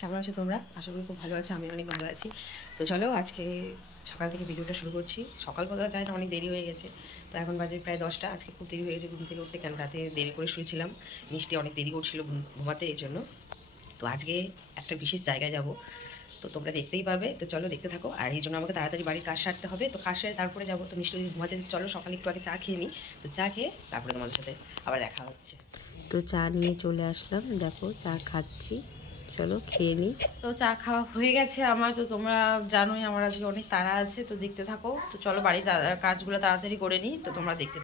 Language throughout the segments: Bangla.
কেমন আছো তোমরা? আশা করি খুব ভালো আছো, আমি অনেক ভালো আছি। তো চলো আজকে সকাল থেকে ভিডিওটা শুরু করছি। সকাল কথা যায় না, অনেক দেরি হয়ে গেছে। তো এখন বাজে প্রায় 10টা। আজকে খুব দেরি হয়ে গেছে ঘুম থেকে উঠতে, কেন রাতে দেরি করে শুয়েছিলাম। মিষ্টি অনেক দেরি করছিল ঘুমাতে, এই জন্য। তো আজকে একটা বিশেষ জায়গায় যাব, তো তোমরা দেখতেই পাবে। তো চলো দেখতে থাকো। আর এই জন্য আমাকে তাড়াতাড়ি বাড়ির কাজ সারতে হবে, তো কাজ সারে তারপরে যাবো। তো মিষ্টি ঘুমাতে, চলো সকালে একটু আগে চা খেয়ে নিই। তো চা খেয়ে তারপরে তোমাদের সাথে আবার দেখা হচ্ছে। তো চা নিয়ে চলে আসলাম, দেখো চা খাচ্ছি, চলো খেয়ে নিই। তো চা খাওয়া হয়ে গেছে আমার। তো তোমরা জানোই আমার আজকে অনেক তাড়া আছে, তো দেখতে থাকো। তো চলো বাড়ির কাজগুলো তাড়াতাড়ি করে নিই, তো তোমরা দেখতে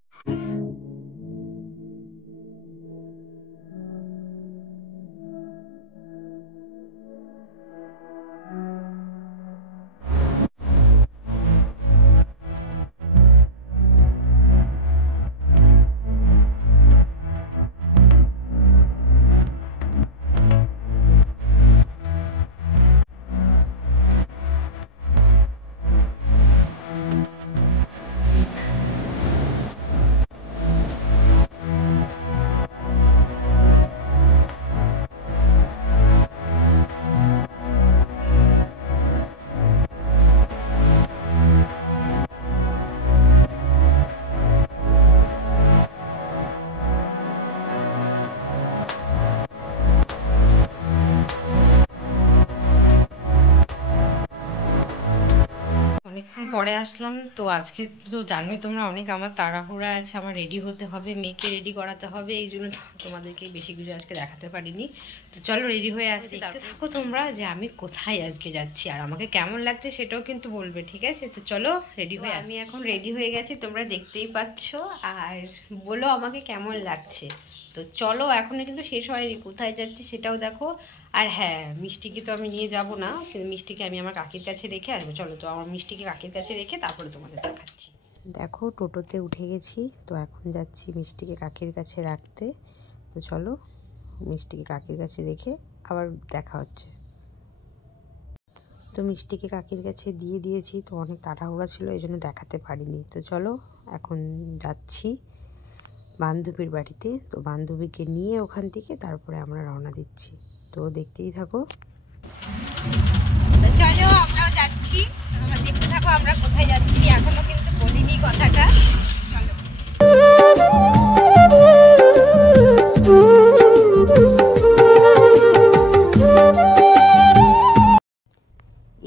অনেকক্ষণ পরে আসলাম। তো আজকে তো জানোই তোমরা, অনেক আমার তাড়াহুড়া আছে, আমার রেডি হতে হবে, মেয়েকে রেডি করাতে হবে, এই জন্য তোমাদেরকে বেশি কিছু আজকে দেখাতে পারিনি। তো চলো রেডি হয়ে আসছি, দেখতে থাকো তোমরা যে আমি কোথায় আজকে যাচ্ছি, আর আমাকে কেমন লাগছে সেটাও কিন্তু বলবে, ঠিক আছে? তো চলো রেডি হয়ে, আমি এখন রেডি হয়ে গেছি, তোমরা দেখতেই পাচ্ছ। আর বলো আমাকে কেমন লাগছে। তো চলো, এখনো কিন্তু শেষ হয়নি, কোথায় যাচ্ছি সেটাও দেখো। আর হ্যাঁ, মিষ্টিকে তো আমি নিয়ে যাব না, কিন্তু মিষ্টিকে আমি আমার কাকির কাছে রেখে আসবো। চলো, তো আমার মিষ্টিকে কাকির কাছে রেখে তারপরে তোমাদের দেখাচ্ছি। দেখো টোটোতে উঠে গেছি, তো এখন যাচ্ছি মিষ্টিকে কাকির কাছে রাখতে। তো চলো মিষ্টিকে কাকির কাছে রেখে আবার দেখা হচ্ছে। তো মিষ্টিকে কাকির কাছে দিয়ে দিয়েছি, তো অনেক তাড়াহুড়া ছিল, এই জন্য দেখাতে পারিনি। তো চলো এখন যাচ্ছি বান্ধবীর বাড়িতে। তো বান্ধবীকে নিয়ে ওখান থেকে তারপরে আমরা রওনা দিচ্ছি, তো দেখতেই থাকো। তো চলো আমরাও যাচ্ছি, তোমরা দেখতে থাকো আমরা কোথায় যাচ্ছি। এখনো কিন্তু বলিনি কথাটা, চলো।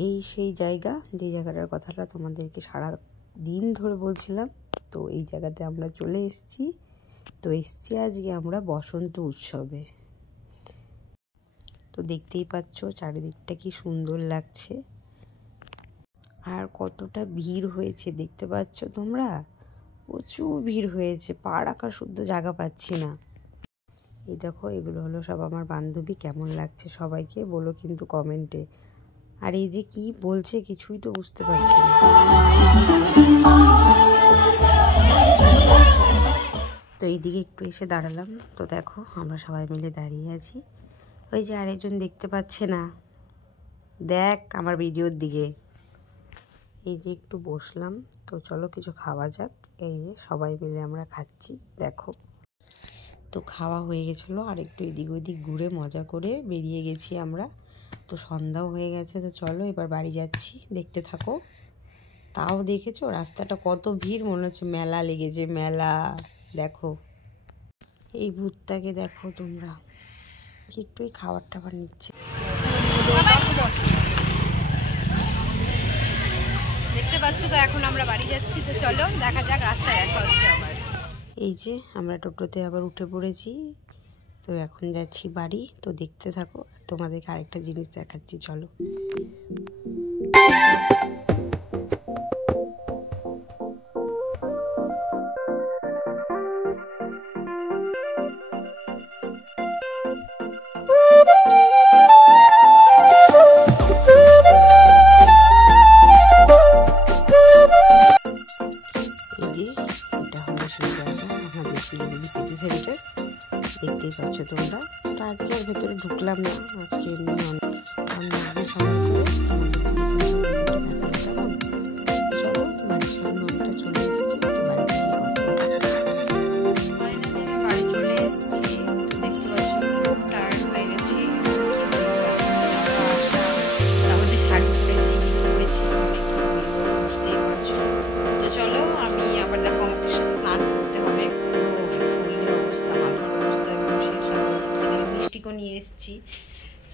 এই সেই জায়গা, যে জায়গাটার কথাটা তোমাদেরকে সারা দিন ধরে বলছিলাম। তো এই জায়গাতে আমরা চলে এসেছি। তো এসছি আজকে আমরা বসন্ত উৎসবে। তো দেখতেই পাচ্ছ চারিদিকটা কি সুন্দর লাগছে, আর কতটা ভিড় হয়েছে দেখতে পাচ্ছ তোমরা। প্রচুর ভিড় হয়েছে, পা রাখার শুদ্ধ জায়গা পাচ্ছি না। এই দেখো, এগুলো হলো সব আমার বান্ধবী। কেমন লাগছে সবাইকে বলো কিন্তু কমেন্টে। আর এই যে কি বলছে কিছুই তো বুঝতে পারছি না। তো এইদিকে একটু এসে দাঁড়ালাম, তো দেখো আমরা সবাই মিলে দাঁড়িয়ে আছি। ওই যে আরেকজন দেখতে পাচ্ছে না, দেখ আমার ভিডিওর দিকে। এই যে একটু বসলাম, তো চলো কিছু খাওয়া যাক। এই যে সবাই মিলে আমরা খাচ্ছি, দেখো। তো খাওয়া হয়ে গেছিলো, আর একটু এদিক ওদিক ঘুরে মজা করে বেরিয়ে গেছি আমরা। তো সন্ধ্যাও হয়ে গেছে, তো চলো এবার বাড়ি যাচ্ছি, দেখতে থাকো। তাও দেখেছো রাস্তাটা কত ভিড়, মনে হচ্ছে মেলা লেগেছে, মেলা। দেখো এই ভূতটাকে দেখো তোমরা, একটু খাবার টাবার নিচ্ছে, দেখতে পাচ্ছ। তো এখন আমরা বাড়ি যাচ্ছি, তো চলো দেখা যাক, রাস্তায় দেখা হচ্ছে আবার। এই যে আমরা টোটোতে আবার উঠে পড়েছি, তো এখন যাচ্ছি বাড়ি। তো দেখতে থাকো, তোমাদেরকে আরেকটা জিনিস দেখাচ্ছি, চলো। দেখতেই পাচ্ছ তোমরা। তো আজকে আর ভেতরে ঢুকলাম না, আজকে এমনি অনেক সময় করে চলে এসেছি, বাড়ি চলে এসেছি। দেখতে পাচ্ছ খুব টায়ার্ড হয়ে গেছি,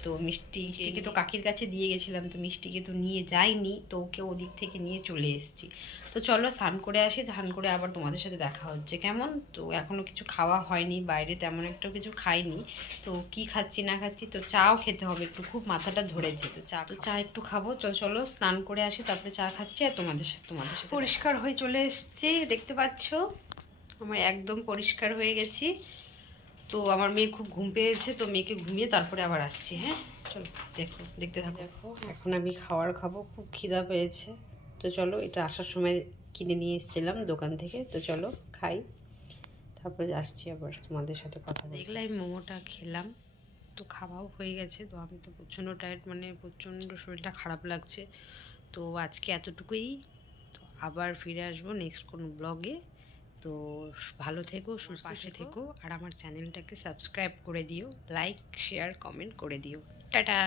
তো মিষ্টিকে তো কাকির কাছে দিয়ে গেছিলাম, তো মিষ্টিকে তো নিয়ে যাইনি, তো ওকে ওদিক থেকে নিয়ে চলে এসেছি। তো চলো স্নান করে আসি, স্নান করে আবার তোমাদের সাথে দেখা হচ্ছে কেমন। তো এখনও কিছু খাওয়া হয়নি, বাইরে তেমন একটাও কিছু খাইনি। তো কি খাচ্ছি না খাচ্ছি, তো চাও খেতে হবে, একটু খুব মাথাটা ধরেছে, তো চা একটু খাবো। তো চলো স্নান করে আসি, তারপরে চা খাচ্ছি আর তোমাদের সাথে পরিষ্কার হয়ে চলে এসেছি, দেখতে পাচ্ছ আমার একদম পরিষ্কার হয়ে গেছি। তো আমার মেয়ে খুব ঘুম পেয়েছে, তো মেয়েকে ঘুমিয়ে তারপরে আবার আসছি। হ্যাঁ চলো দেখতে থাকো। এখন আমি খাবো, খুব খিদা পেয়েছে। তো চলো, এটা আসার সময় কিনে নিয়ে এসেছিলাম দোকান থেকে, তো চলো খাই, তারপরে আসছি আবার তোমাদের সাথে কথা দেখলে। আমি মোমোটা খেলাম, তো খাওয়াও হয়ে গেছে। তো আমি তো প্রচণ্ড টায়ার্ড, মানে প্রচণ্ড শরীরটা খারাপ লাগছে। তো আজকে এতটুকুই, তো আবার ফিরে আসবো নেক্সট কোনো ব্লগে। তো ভালো থেকো, সুস্থ থেকো, আর আমার চ্যানেলটাকে সাবস্ক্রাইব করে দিও, লাইক শেয়ার কমেন্ট করে দিও। টাটা।